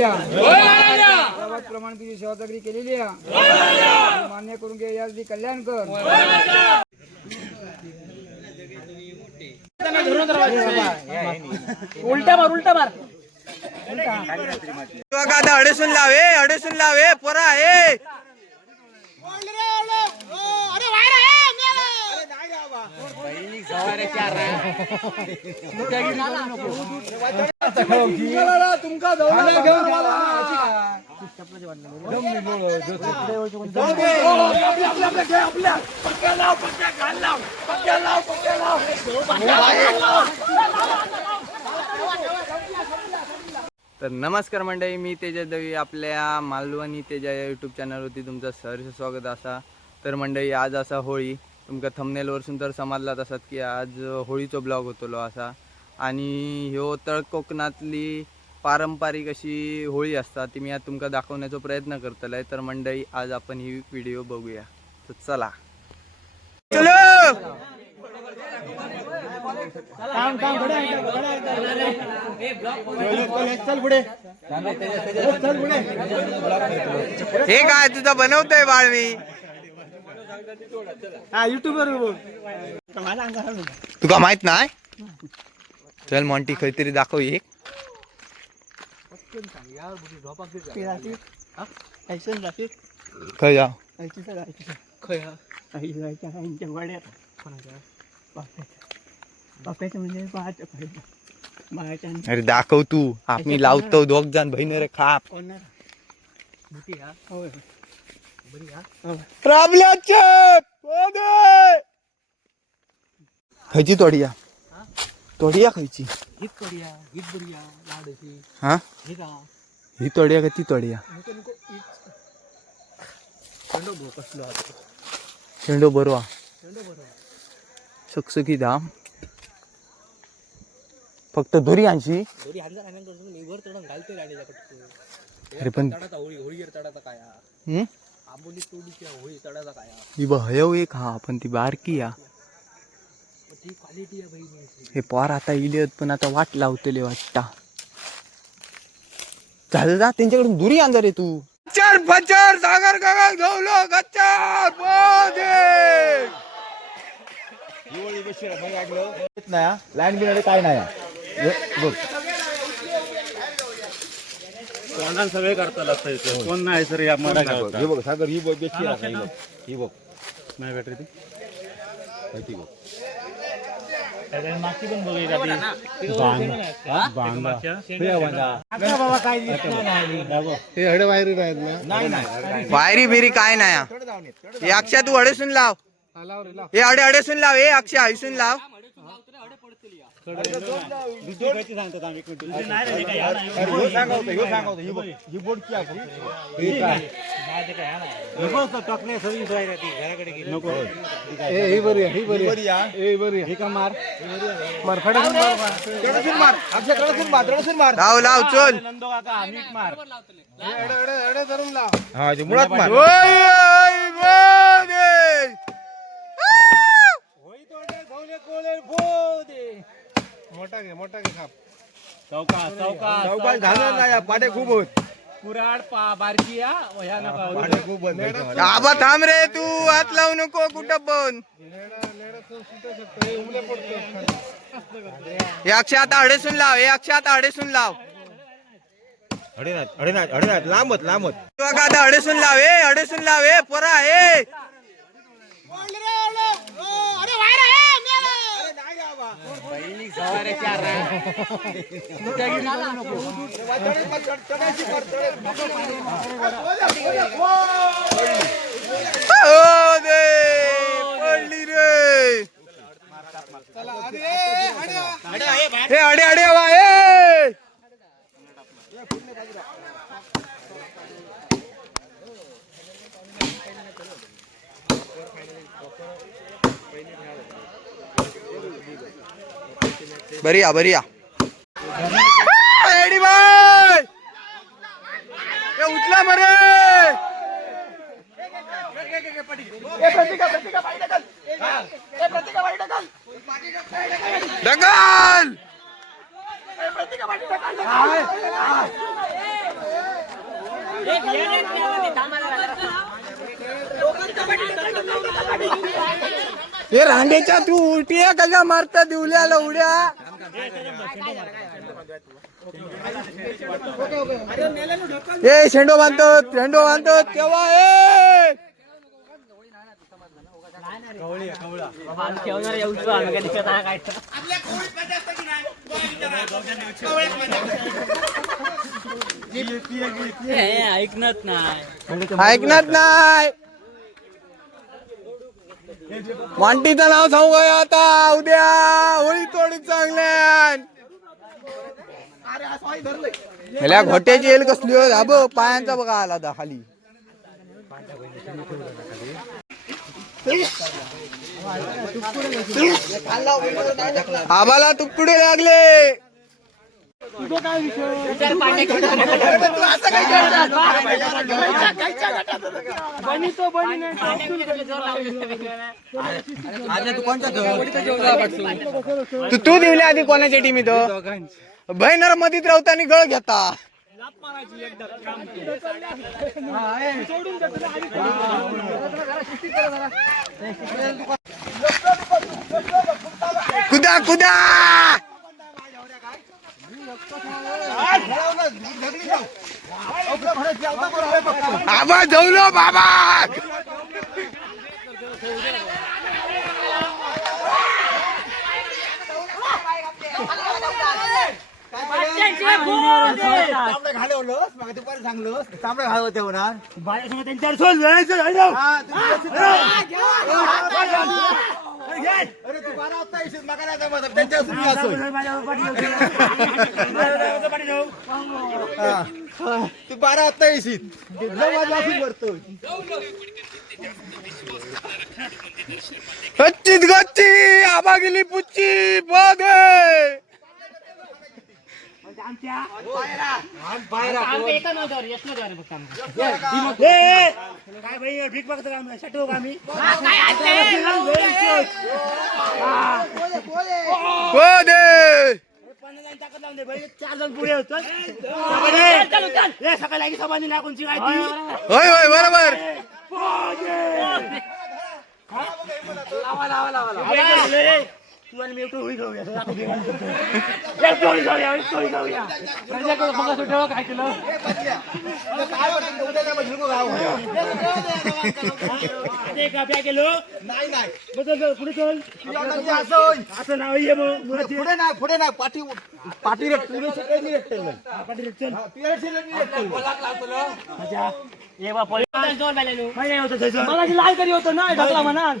महाराजा प्रमाणे तुझी सेवाचाकरी केलेली आहे मान्य करून घे. याची कल्याण कर. उलटा मार अडेसून लावे पोरा हे तर नमस्कार मंडळी, मी तेजा दवी आपल्या मालवणी तेजा या यूट्यूब चॅनलवरती तुमचं सहर्ष स्वागत असा. तर मंडळी आज असा होळी तुमका थंबनेलवरसून तर समजलाच असत की आज होळीचो ब्लॉग होतलो असा. आणि ह्यो तळ कोकणातली पारंपरिक अशी होळी असता ती मी आज तुमका दाखवण्याचा प्रयत्न करतलोय. तर मंडळी आज आपण ही व्हिडिओ बघूया. तर चला चलो. हे काय तुझा बनवतोय बाळ मी युट्यूबवर तुका माहित नाही. चल मॉन्टी काहीतरी दाखव एक. खय जा अरे दाखव तू. आम्ही लावतो दोघ जण बहिणी रे खाप खयची तोडिया खयची हा ही तोडिया का ती तोडिया. शेंडो बरोवा सकसकी धाम फक्त दोरी आणशी. अरे पण ही भयव एक हा पण ती बारकी या. हे पोर आता इले पण आता वाट लावतले वाटता. झालं जा त्यांच्याकडून दुरी आणजा रे तू. चार पचार सागर गगन धवलो गच्चार बोधे लँड बिन काय नाही कोणाला सगळे करता लागतं. कोण नाही सर या मरा हे बघ सागर ही बघ बेची ही बघ नाही भेटली ती माहिती बघ. मागची पण बघ वायरी बिरी काय नाही. हे अक्षय तू अडेसून लाव. हे अडेसून लाव. हे अक्षय हयसून लाव. लाव लाव चल मुळात मार. मोठा घे खाप चौका घालणार नाही. पाटे खूप होत कुराड बारकी खूप आबा थांब रे तू. हात लावू नको कुठं पण. हे अक्षय आता अडेसून लाव. हे अक्षय आता अडेसून लाव. अडे लांबत तू आता अडेसून लाव. हे अडेसून लाव. हे पोरा हे पडली रे. हे अडे अडे वा हे बरिया रेडी बाय. हे उचला मरे. ढकल. हे रांडेच्या तू उलटी कशा मारता दिवल्याला उड्या ए शेंडो बांधतो केव्हा ए ऐकणार नाही ऐकणार नाही वांटीचं नाव सांगू का आता उद्या होळी तोडून चांगल्या ह्याला घोट्याची येईल कसली हो धाब पायांचा बघा आला दा खाली आम्हाला तुकडे लागले तू दिवल्या आधी कोणाच्या टीम तो बहिणर मधीत राहताना गळ घेता कुदा कुदा आबा जवलो बाबा तू 12 वाजता येशील गच्चीत गच्ची आबा गेली पुच्ची बघे काय भाई भीक मागतो काम शटो का आम्ही ताकद लावून दे भाई 4 जण पुढे होतो सकाळी सभानी ना कोणची काय होय होय बरोबर तू आणि मी होई घेऊया काय केलं केलो नाही पुढे चल असं नाव ये मग पुढे नाही पाठी पाठी लाल करी होतो ना ढकला म्हणा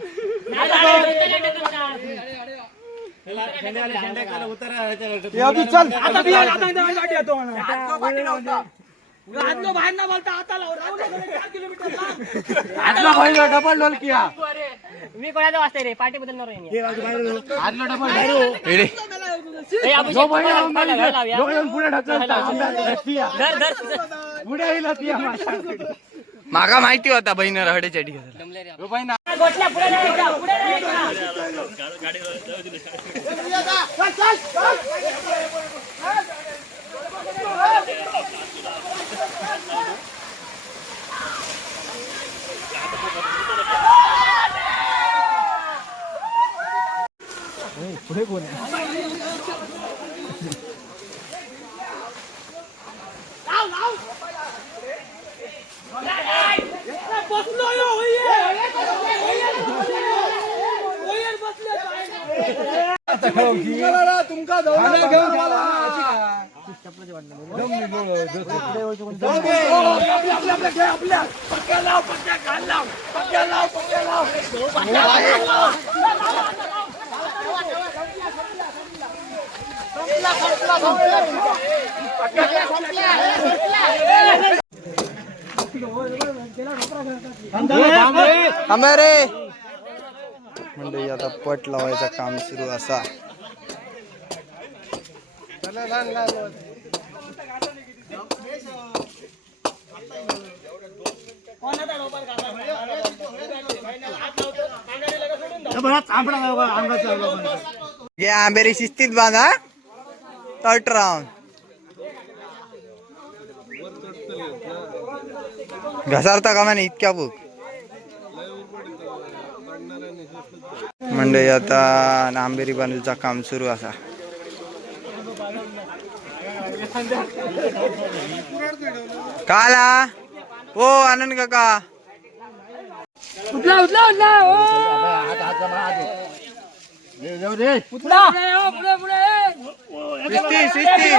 बाहेर ना बोलता आता डबल ढोल किया मी कोणाचा वाजता रे पार्टी बदलणार मागा माहिती होता बहीण हडेच्या पुढे कोण तुमका रे म्हणजे आता पट लावायचं काम सुरू असा आंबेरी शिस्तीत बांधा तट राहून घसारता का म्हणे इतक्या भूक मंडळी आता आंबेरी बांधूचा काम सुरू असा काला हो आनंद काका उठला उठला उठला पुढे पुढे शिस्ती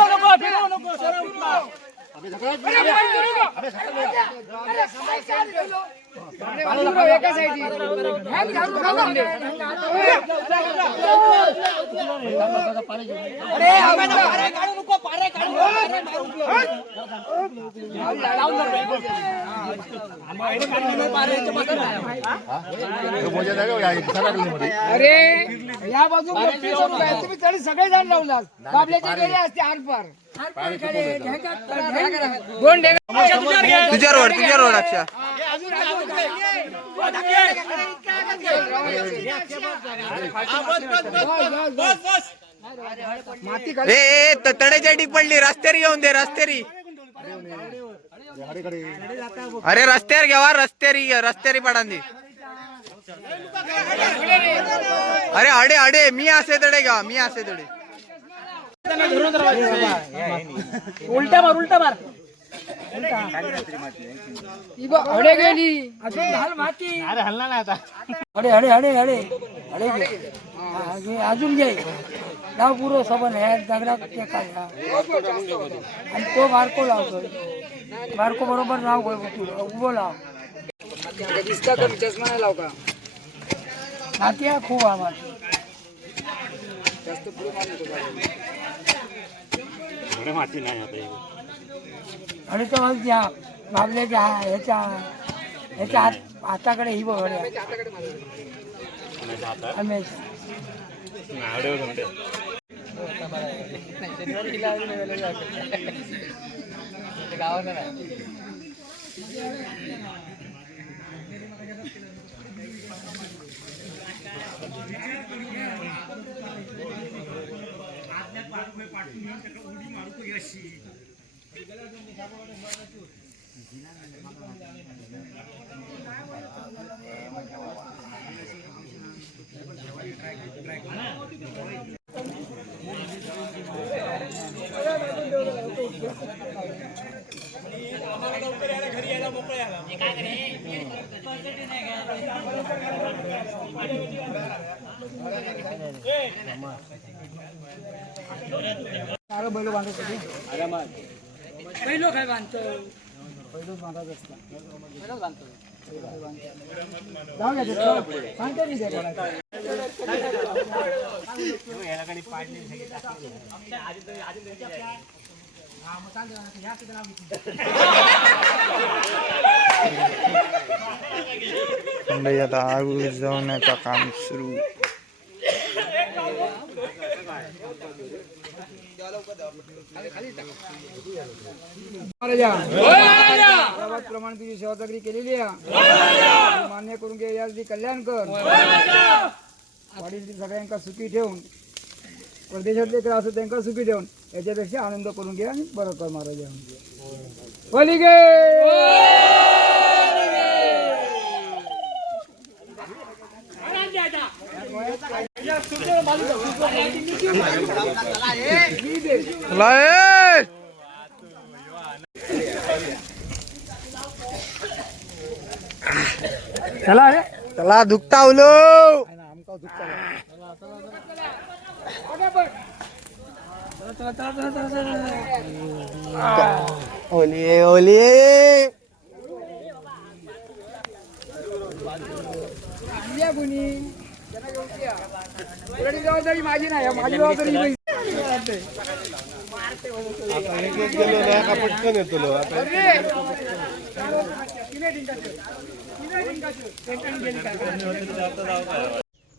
अरे या बाजू तुम्ही तरी सगळे जण लावलात बाबल्याची गेली असते आरपार दोन तुझ्यावर अक्षा माती ए तड्याच्या डी पडली रस्त्यावर येऊन दे रस्त्यारी अरे रस्त्यावर घ्यावा रस्त्यारी पडा दे अरे अडे अडे मी असे तडे घ्या मी असे तडे उलटा मार हडे गेली माती अरे हल्ला नाही आता हडे हडे हडे हडे हडे घे अजून घे नाव पुरो सबन आहे दगडा ते काय आणि तो बारको लावतोय बारको बरोबर नाव उभं लाव दिसता का चष्मा नाही लाव का माती आहे खूप माती जास्त पुढे माती नाही आता आणि तो त्या बाबल्याच्या ह्याच्या हाताकडे ही बघ बैल बांधत होते पहिलो काय बांधतो पहिलोच बांधत असता पहिलोच बांधतो जाऊ घ्या सांगतो मी आता आग विझवण्याचं काम सुरू प्रमाणे तुझी सेवाचाकरी केलेली आहे मान्य करून घे याची कल्याण कर वाडील सगळ्यांका सुखी ठेवून परदेशातले लेकरं असं त्यांना सुखी ठेवून याच्यापेक्षा आनंद करून घे आणि बरं कर महाराज बोली गे चला रे चला दुखता उलो ओली ओली जबाबदारी माझी नाही माझी जबाबदारी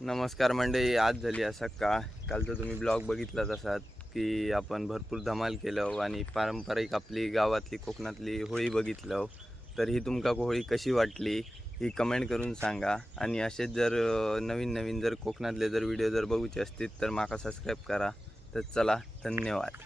नमस्कार मंडळी, आज झाली असं कालचं तुम्ही ब्लॉग बघितलाच असाल की आपण भरपूर धमाल केलं आणि पारंपरिक आपली गावातली कोकणातली होळी बघितलं. तर ही तुमका होळी कशी वाटली ही कमेंट करून सांगा. आणि असेच जर नवीन जर कोकणातले जर व्हिडिओ जर बघूचे असतील तर माका सबस्क्राईब करा. तर चला, धन्यवाद.